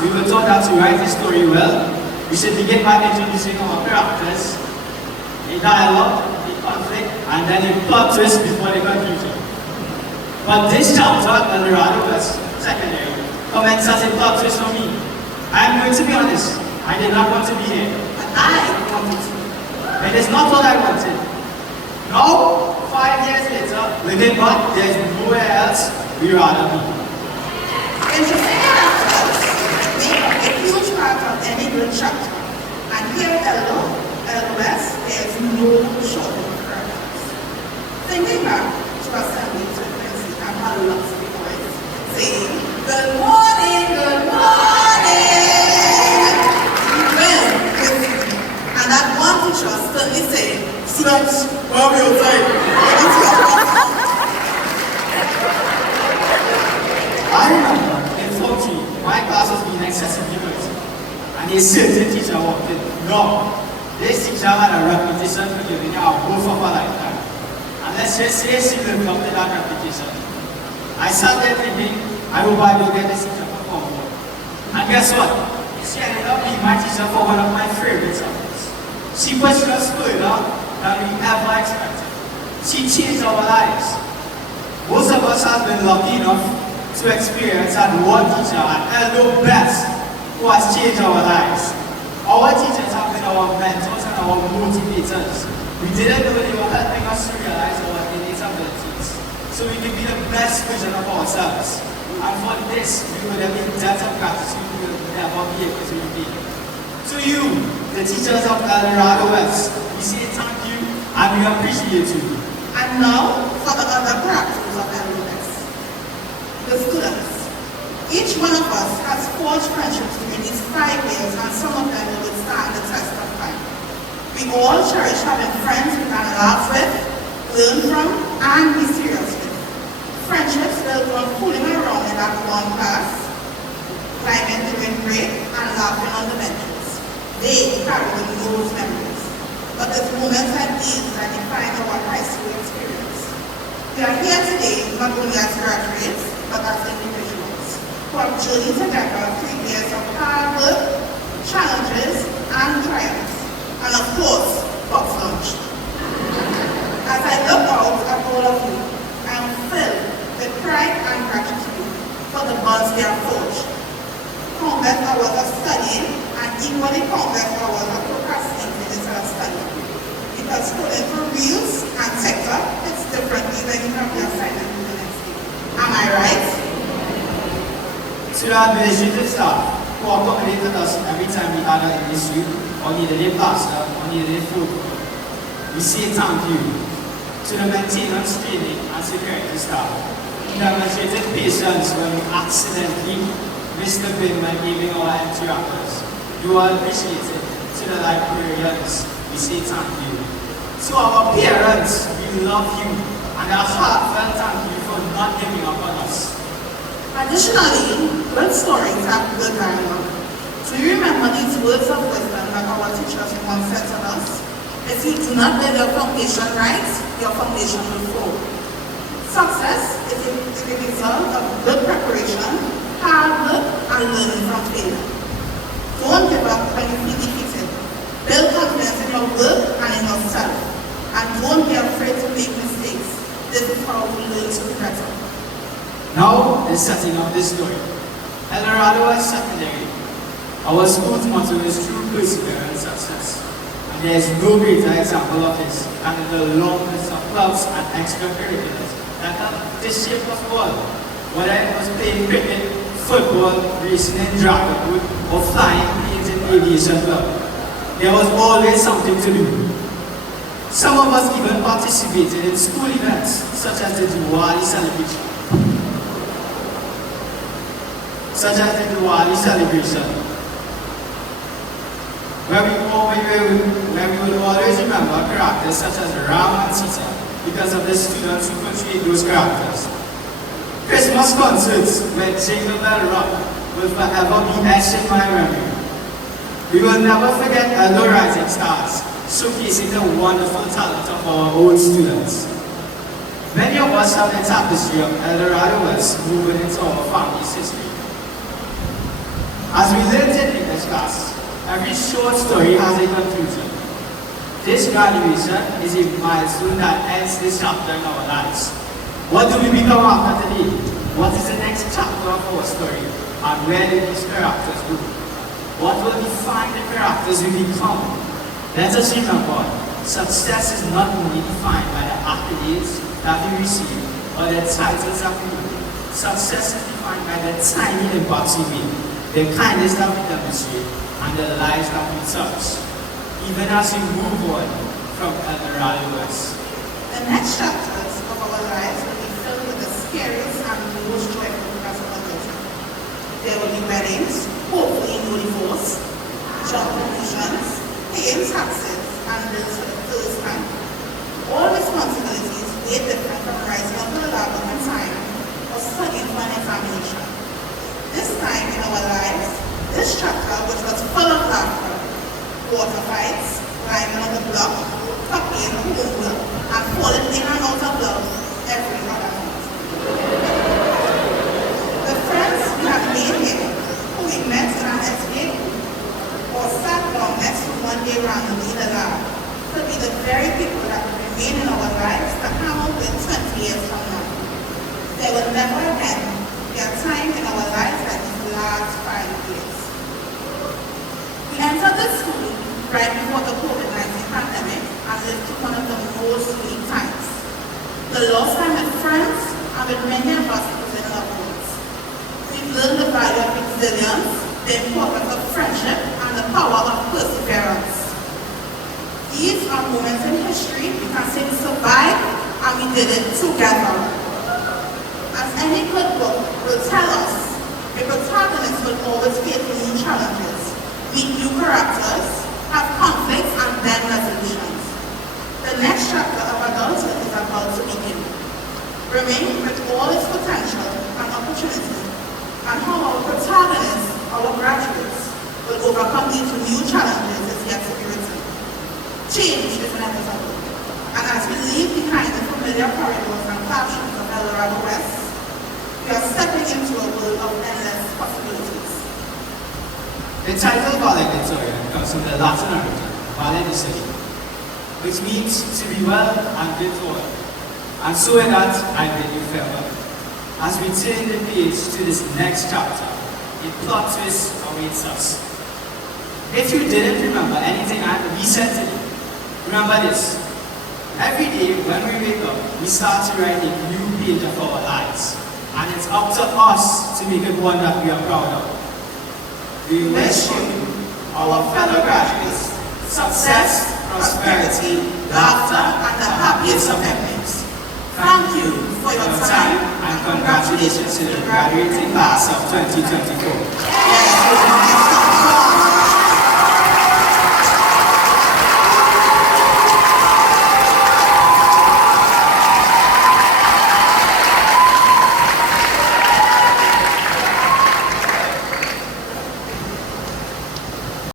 we were taught how to write the story well. We should begin by introducing our characters, a dialogue, a conflict, and then a plot twist before the conclusion. But this chapter, Eldorado was secondary, commences as a plot twist for me. I am going to be honest, I did not want to be here, but I wanted to. It is not what I wanted. Now, 5 years later, within what, there is nowhere else we rather be. Interesting characters make a huge part of any good chapter. And here at LOS, there is no shortage of characters. Thinking back to our Sunday frequency and our lots of boys saying, "Good morning, good morning." Well, and that one teacher suddenly said, "Students, where are we outside?" I remember in 4th my class was being excessively noisy, and a certain teacher walked in. No, this teacher had a reputation for giving her both of her lifetime. And let's just say she lived up to that reputation. I sat there thinking, I hope I will get this teacher for comfort. And guess what? She ended up being my teacher for one of my favorite subjects. She pushed us further than we ever expected. She changed our lives. Most of us have been lucky enough to experience had one teacher at LO Best who has changed our lives. Our teachers have been our mentors and our motivators. We didn't know they were helping us to realize our innate abilities, so we could be the best version of ourselves. And for this, we would have been debt of gratitude we will never be able to repay. To you, the teachers of Eldorado West, we say thank you and we appreciate you. And now, for the other characters of LOS. The students. Each one of us has forged friendships during these 5 years, and some of them will withstand the test of time. We all cherish having friends we can laugh with, learn from, and be serious with. Friendships built on fooling around in that one class, climbing during break, and laughing on the benches. They carry the most memories. But it's moments like these that define our high school experience. We are here today not only as graduates, but as individuals who have journeyed together 3 years of hard work, challenges, and triumphs, and of course, box lunch. As I look out at all of you, I am filled with pride and gratitude for the bonds we have forged. Countless hours of studying, and equally countless hours of procrastinating instead of studying. Because schooling for reals and sector, it's different when you have your assignment the next day. Am I right? To the administrative staff who accommodated us every time we had an issue, or needed a plaster, or needed a photo, we say thank you. To the maintenance, training, and security staff who demonstrated patience when we accidentally missed the bin when giving our empty wrappers. You are appreciated. To the librarians, we say thank you. To our parents, we love you, and a heartfelt thank you for not giving up on us. Additionally, good stories have good dialogue. Do you remember these words of wisdom that our teachers once said to us? If you do not build your foundation right, your foundation will fall. Success is a result of good preparation, hard work, and learning from failure. Don't give up when you feel defeated. Build confidence in your work and in yourself. And don't be afraid to make mistakes. This is how we learn to be better. Now, the setting of this story. Eldorado is secondary. Our school's motto is true perseverance success. And there is no greater example of this than the long list of clubs and extracurriculars that help this shape of all. Whether it was playing cricket, football, racing in dragon boat, or flying planes in aviation club, there was always something to do. Some of us even participated in school events such as the Diwali celebration. Where we would always remember characters such as Ram and Sita because of the students who portrayed those characters. Christmas concerts where Jingle Bell Rock will forever be etched in my memory. We will never forget Eldo Rising Stars, showcasing the wonderful talent of our own students. Many of us have the tapestry of Eldorado West woven into our family's history. As we learned in English class, every short story has a conclusion. This graduation is a milestone that ends this chapter in our lives. What do we become after today? What is the next chapter of our story? And where do these characters go? What will define the characters we become? Let us remember, success is not only defined by the accolades that we receive or the titles that we win. Success is defined by the tiny impacts we make, the kindness that we demonstrate, and the lives that we touch, even as we move on from El Dorado West. The next chapters of our lives will be filled with the scariest and most joyful possibilities. There will be weddings, hopefully no divorce, job promotions, paying taxes, and bills for the first time. All responsibilities way different from rising up to the level and time or studying for an examination. This time in our lives, this chapter, which was full of laughter, water fights, climbing on the block, copying homework, and falling in and out of love every other month. The friends we have made here, who we met in an escape or sat down next to one day randomly in the lab, could be the very people that will remain in our lives to come out with 20 years from now. There will never again be a time in our lives like these last 5 years. We entered this school right before the COVID-19 pandemic and lived through one of the most unique times. The lost time with friends and with many of us losing loved ones. We've learned the value of resilience, the importance of friendship, and the power of perseverance. These are moments in history we can say we survived and we did it together. As any good book will tell us, a protagonist will always face new challenges, meet new characters, have conflicts, and then resolutions. The next chapter of adulthood is about to begin. Remain with all its potential and opportunity, and how our protagonists, our graduates, will overcome these new challenges is yet to be written. Change is inevitable, and as we leave behind the familiar corridors and classrooms of El Dorado West, we are stepping into a world of endless possibilities. The title Valedictorian comes from the Latin origin, Valedictorian, which means to be well and good for all. And so with that, I bid you farewell. As we turn the page to this next chapter, a plot twist awaits us. If you didn't remember anything we said today, remember this. Every day when we wake up, we start to write a new page of our lives. And it's up to us to make it one that we are proud of. We wish you, our fellow graduates, success, prosperity, laughter, and the happiest of endings. Thank you for your time and congratulations to the graduating class of 2024.